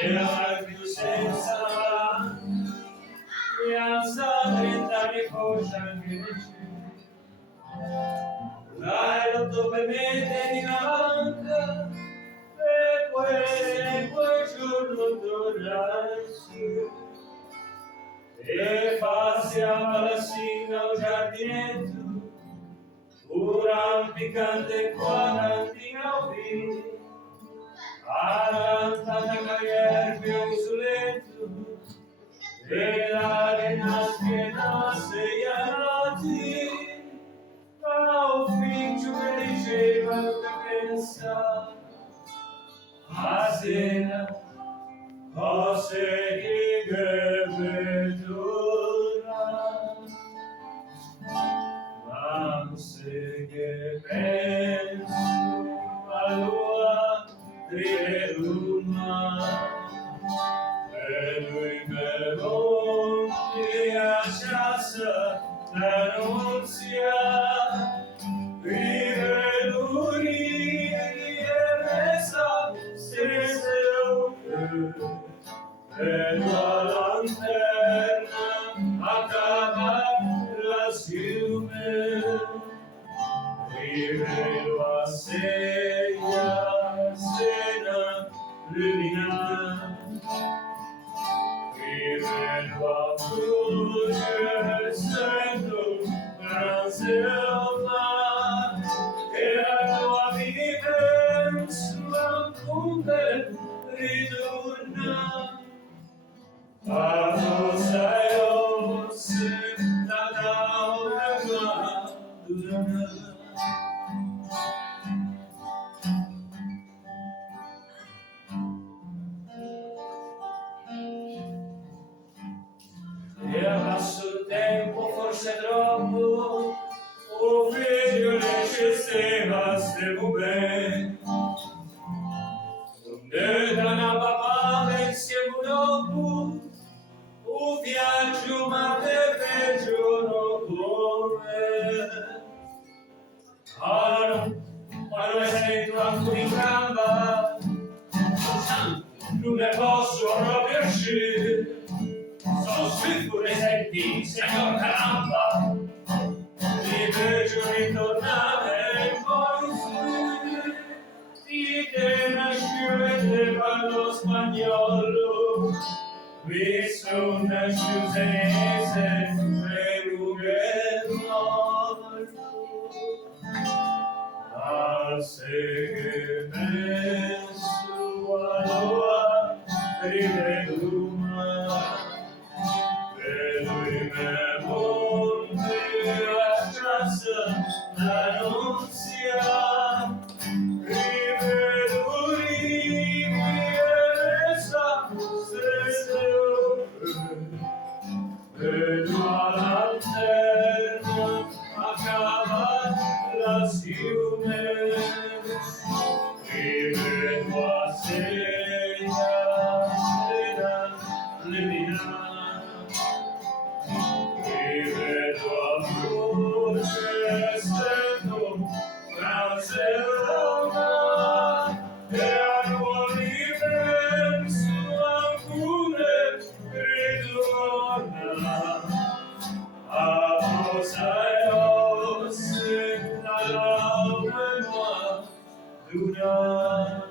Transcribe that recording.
E la più senza mi alza 30 anni forse anche nel cielo. Dai l'otto per mette di una banca e poi quel giorno torna su e farsi a Palassina un giardinetto un rampicante quarantina qui all'antana carriera più un suletto e l'arena spiena sei anati a ufficio che diceva che pensa a sera cose che vedrà ma se che penso allora Demueluìn e lui me monti a casa l'annunzia vive lui e messa stesse e la lanterna acaba la fiume rivedo a segna sena lumina rivedo a voce sento gran selva e la tua vivenza come ritorna a cosa io senta da una madura. E abbasso il tempo forse troppo o figlio necessitava stiamo bene donde da una papà insieme dopo un viaggio ma te peggio non come quando sento ancora in gamba non ne posso proprio uscire sono sicuro senti signor caramba di peggio ritornare e poi su di te nasciuto e te parlo spagnolo qui sono nasciuto senese e rugherno al se che penso allora rivedo lui me monte a casa l'annunzia rivedo rimi e messa stesse vedo la lanterna acaba la fiume rivedo a segna sera lumina rivedo a voce sento gran selva e a nuovi penso alcune ritorna a cosa io senta la memoria d'una